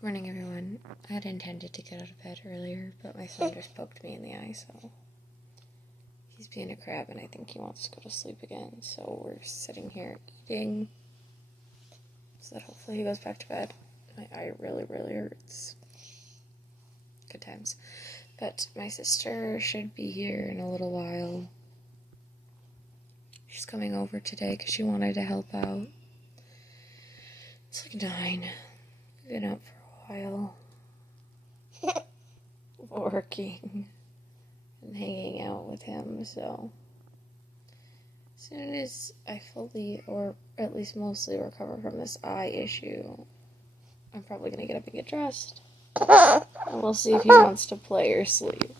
Good morning, everyone. I had intended to get out of bed earlier, but my son just poked me in the eye, so he's being a crab, and I think he wants to go to sleep again. So we're sitting here eating, so that hopefully he goes back to bed. My eye really, really hurts. Good times. But my sister should be here in a little while. She's coming over today because she wanted to help out. It's like 9. We've been up for a while. Working and hanging out with him, so as soon as I fully, or at least mostly, recover from this eye issue, I'm probably gonna get up and get dressed. And we'll see if he wants to play or sleep.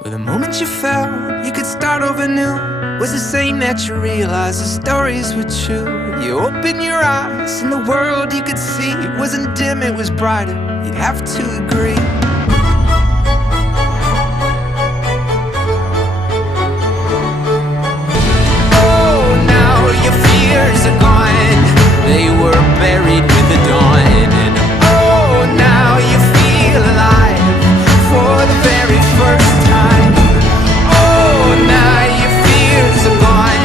Well, the moment you felt you could start over new was the same that you realized the stories were true. You opened your eyes and the world you could see wasn't dim, it was brighter. You'd have to agree. Oh, now your fears are gone. They were buried with the dawn. And oh, now you feel alive for the very first time. Oh, now your fears are gone.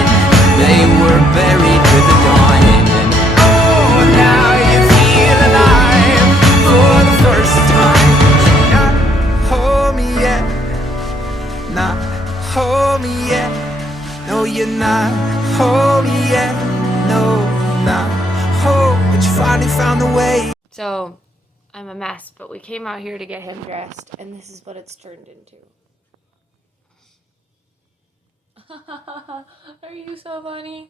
They were buried with the dawn. And oh, now you feel alive for the first time. Not hold me yet. Not hold me yet. No, you're not hold me yet. No, not hold. But you finally found the way. So, I'm a mess, but we came out here to get him dressed, and this is what it's turned into. Are you so funny?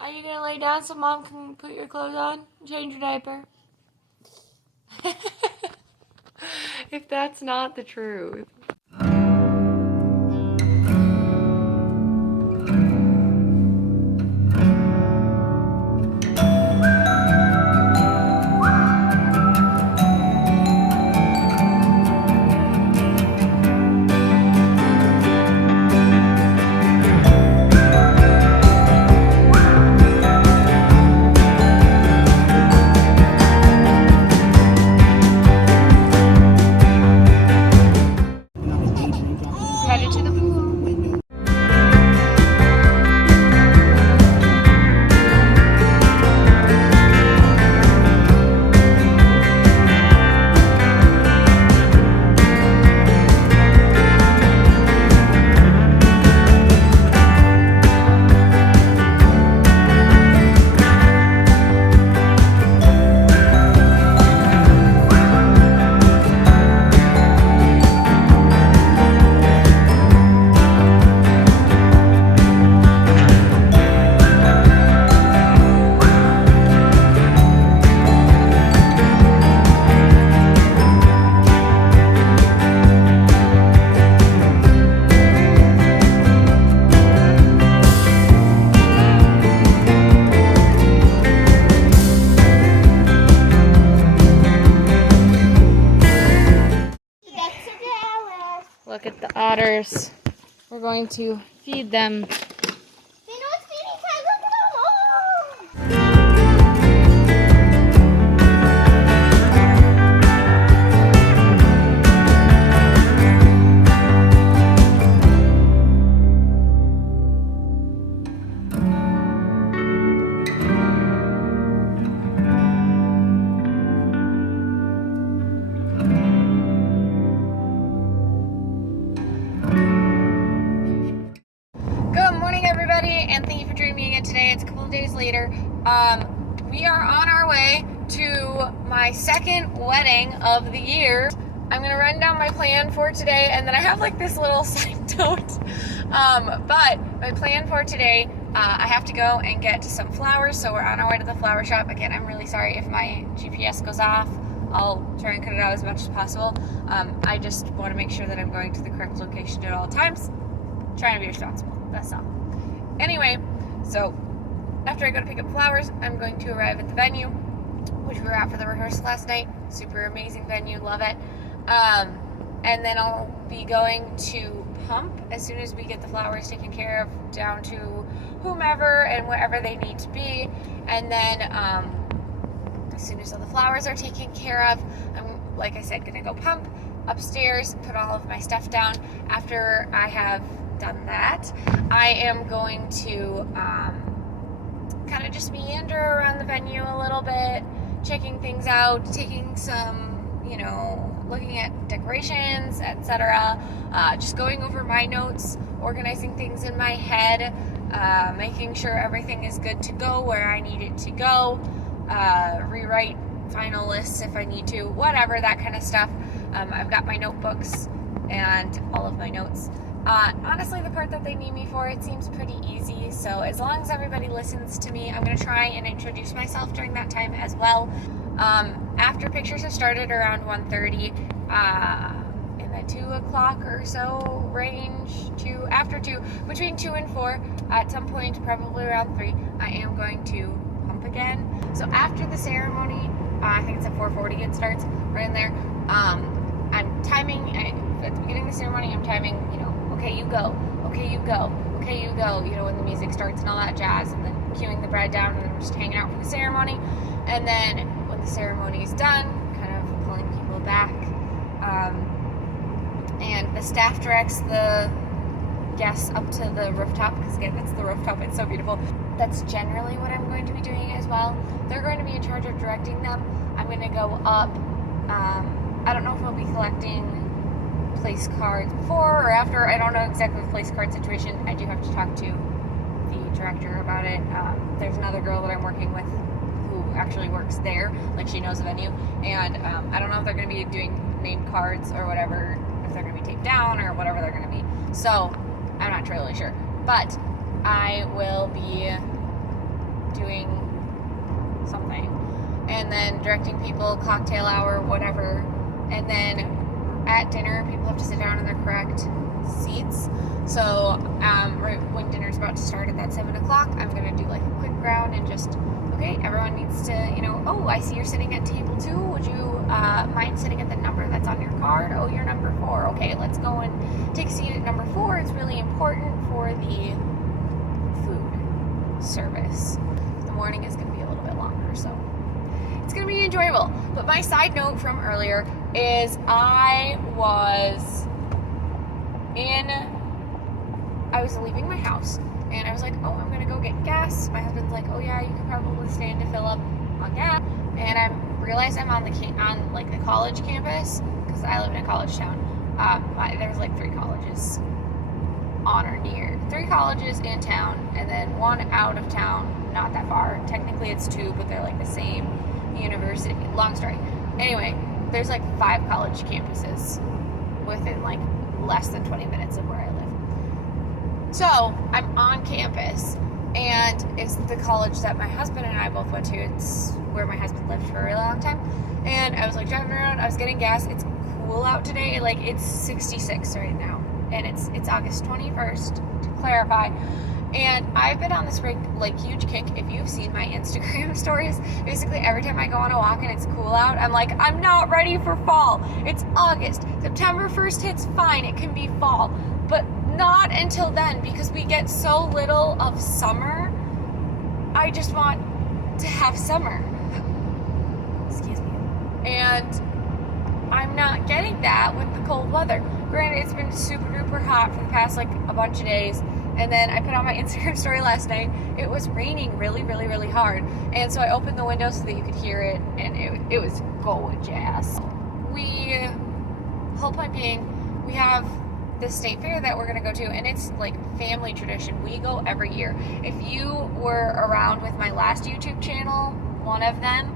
Are you gonna lay down so Mom can put your clothes on and change your diaper? If that's not the truth. Headed to the pool. Look at the otters. We're going to feed them. They know it's feeding time. Look at them. Good morning, everybody, and thank you for joining me again today. It's a couple of days later. We are on our way to my second wedding of the year. I'm going to run down my plan for today, and then I have like this little side note. But my plan for today, I have to go and get some flowers, so we're on our way to the flower shop. Again, I'm really sorry if my GPS goes off. I'll try and cut it out as much as possible. I just want to make sure that I'm going to the correct location at all times. Trying to be responsible, that's all. Anyway, so after I go to pick up flowers, I'm going to arrive at the venue, which we were at for the rehearsal last night. Super amazing venue, love it. And then I'll be going to pump as soon as we get the flowers taken care of down to whomever and wherever they need to be. And then as soon as all the flowers are taken care of, I'm, like I said, gonna go pump upstairs, put all of my stuff down. After I have done that, I am going to kind of just meander around the venue a little bit, checking things out, taking some, you know, looking at decorations, etc. Just going over my notes, organizing things in my head, making sure everything is good to go where I need it to go, rewrite final lists if I need to, whatever, that kind of stuff. I've got my notebooks and all of my notes. Honestly, the part that they need me for, it seems pretty easy, so as long as everybody listens to me, I'm going to try and introduce myself during that time as well. After pictures have started around 1:30, in the 2 o'clock or so range, after 2, between 2 and 4, at some point, probably around 3, I am going to pump again. So after the ceremony, I think it's at 4:40 it starts, right in there, I'm timing, at the beginning of the ceremony, I'm timing, you know, okay, you go, okay, you go, okay, you go, you know, when the music starts and all that jazz, and then queuing the bride down, and then just hanging out for the ceremony. And then when the ceremony is done, kind of pulling people back. And the staff directs the guests up to the rooftop, because again, that's the rooftop, it's so beautiful. That's generally what I'm going to be doing as well. They're going to be in charge of directing them. I'm going to go up. I don't know if we'll be collecting place cards before or after. I don't know exactly the place card situation. I do have to talk to the director about it. There's another girl that I'm working with who actually works there, like she knows the venue, and I don't know if they're going to be doing name cards or whatever, if they're going to be taped down or whatever they're going to be. So I'm not really sure, but I will be doing something, and then directing people, cocktail hour, whatever, and then at dinner, people have to sit down in their correct seats. So right when dinner's about to start at that 7 o'clock, I'm going to do like a quick round and just, okay, everyone needs to, you know, oh, I see you're sitting at table 2. Would you mind sitting at the number that's on your card? Oh, you're number 4. Okay, let's go and take a seat at number 4. It's really important for the food service. The morning is going to be a little bit longer, so it's going to be enjoyable. But my side note from earlier is I was leaving my house, and I was like, oh, I'm going to go get gas. My husband's like, oh yeah, you could probably stand to fill up on gas. And I realized I'm on the college campus, because I live in a college town. There's like 3 colleges on or near. 3 colleges in town, and then 1 out of town, not that far. Technically it's 2, but they're like the same university. Long story. Anyway, there's like 5 college campuses within like less than 20 minutes of where I live. So I'm on campus, and it's the college that my husband and I both went to. It's where my husband lived for a really long time. And I was like driving around, I was getting gas. It's cool out today. Like it's 66 right now, and it's August 21st, to clarify. And I've been on this like huge kick. If you've seen my Instagram stories, basically every time I go on a walk and it's cool out, I'm like, I'm not ready for fall. It's August. September 1st hits, fine, it can be fall. But not until then, because we get so little of summer. I just want to have summer. Excuse me. And I'm not getting that with the cold weather. Granted, it's been super duper hot for the past like a bunch of days. And then I put on my Instagram story last night. It was raining really, really, really hard. And so I opened the window so that you could hear it, and it was gorgeous. Whole point being, we have the state fair that we're going to go to, and it's like family tradition. We go every year. If you were around with my last YouTube channel, one of them,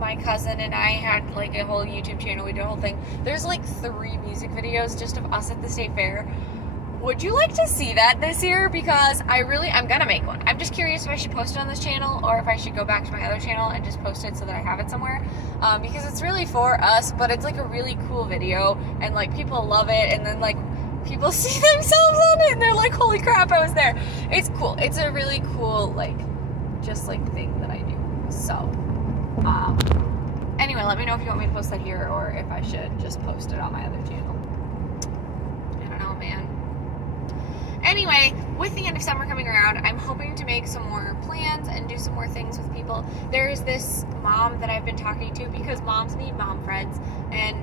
my cousin and I had like a whole YouTube channel. We did a whole thing. There's like 3 music videos just of us at the state fair. Would you like to see that this year? Because I'm gonna make one. I'm just curious if I should post it on this channel, or if I should go back to my other channel and just post it so that I have it somewhere. Because it's really for us, but it's like a really cool video, and like people love it, and then like people see themselves on it and they're like, holy crap, I was there. It's cool. It's a really cool like just like thing that I do. So anyway, let me know if you want me to post that here, or if I should just post it on my other channel. anyway, with the end of summer coming around, I'm hoping to make some more plans and do some more things with people. There's this mom that I've been talking to because moms need mom friends, and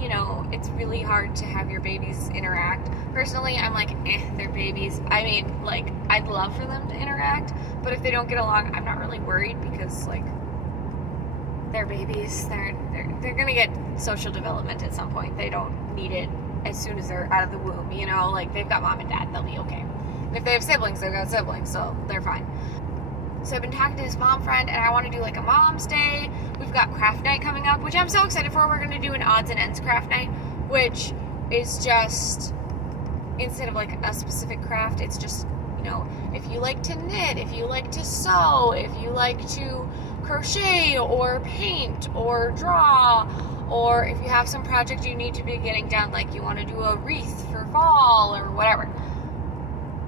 you know, it's really hard to have your babies interact. Personally, I'm like, they're babies. I mean, like, I'd love for them to interact, but if they don't get along, I'm not really worried because, like, they're babies. They're gonna get social development at some point. They don't need it as soon as they're out of the womb, you know? Like, they've got mom and dad, they'll be okay. And if they have siblings, they've got siblings, so they're fine. So I've been talking to this mom friend, and I want to do like a mom's day. We've got craft night coming up, which I'm so excited for. We're going to do an odds and ends craft night, which is just, instead of like a specific craft, it's just, you know, if you like to knit, if you like to sew, if you like to crochet or paint or draw, or if you have some project you need to be getting done, like you want to do a wreath for fall or whatever,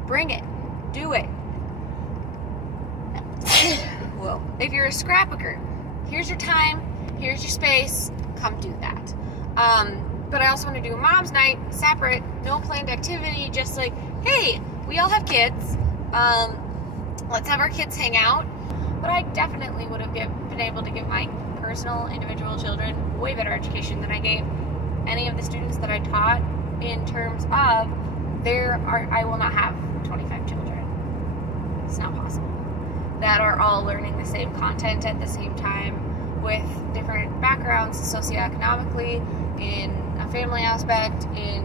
bring it, do it. Whoa. If you're a scrapbooker, here's your time, here's your space, come do that. But I also want to do a mom's night, separate, no planned activity, just like, hey, we all have kids, let's have our kids hang out. But I definitely would have been able to give my personal, individual children way better education than I gave any of the students that I taught, in terms of I will not have 25 children. It's not possible. That are all learning the same content at the same time, with different backgrounds socioeconomically, in a family aspect, in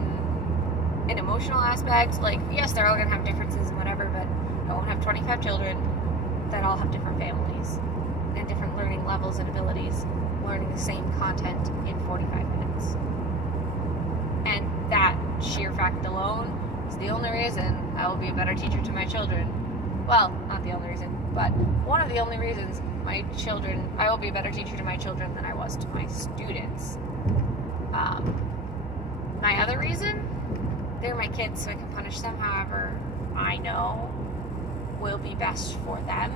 an emotional aspect. Like, yes, they're all going to have differences and whatever, but I won't have 25 children that all have different families and different learning levels and abilities, learning the same content in 45 minutes. And that sheer fact alone is the only reason I will be a better teacher to my children. Well, not the only reason, but one of the only reasons I will be a better teacher to my children than I was to my students. My other reason, they're my kids, so I can punish them however I know will be best for them,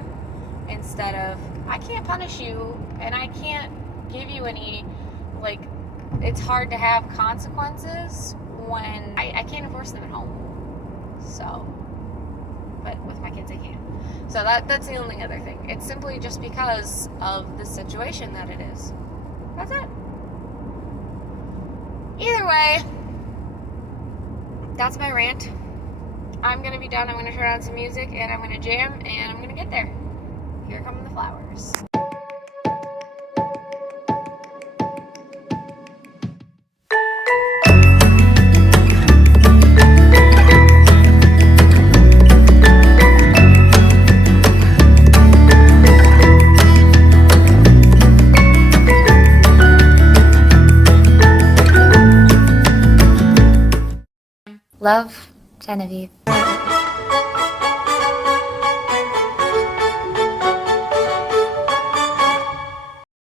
instead of, I can't punish you, and I can't give you any, like, it's hard to have consequences when I can't enforce them at home. So, but with my kids I can. So that's the only other thing. It's simply just because of the situation that it is. That's it. Either way, that's my rant. I'm going to be done. I'm going to turn on some music, and I'm going to jam, and I'm going to get there. Here come the flowers. Love, Genevieve.